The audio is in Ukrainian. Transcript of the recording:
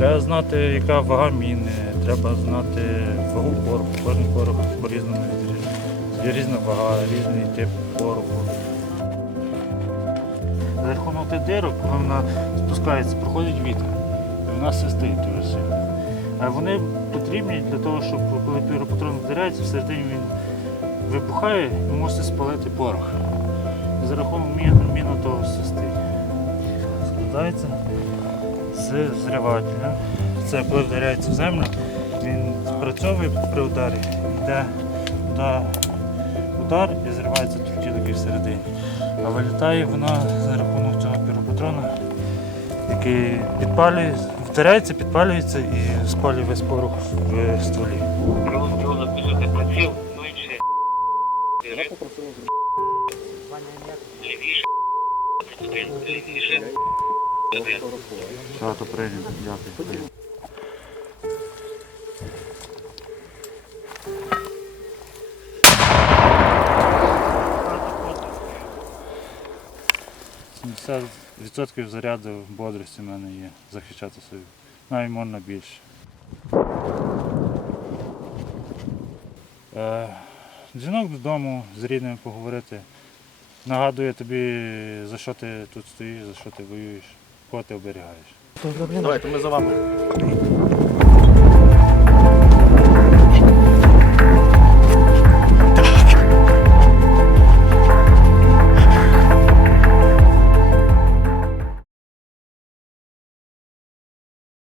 знати, яка вага міни, треба знати вагу пороху. Кожен порох по-різному. Є різна вага, різний тип пороху. За рахунок дирок, коли вона спускається, проходить вітер. І вона свистить дуже сильно. А вони потрібні для того, щоб коли піропатрон вдаряється, всередині він вибухає і мусить спалити порох. За рахунок міни, міна того свистить. Складається з зривателя. Це вдаряється в землю, він спрацьовує при ударі, йде туди удар і зривається тільки всередині. А вилітає вона за рахунок цього піропатрона, який підпалює, вдаряється, підпалюється і спалює весь порох в стволі. Лівіше. Лівіше. Все, то. Дякую. відсотків заряду бодрості в мене є захищати собі. Навіть можна більше. Е, дзвінок додому з рідними поговорити. Нагадує тобі, за що ти тут стоїш, за що ти воюєш, кого ти оберігаєш. Давайте ми за вами.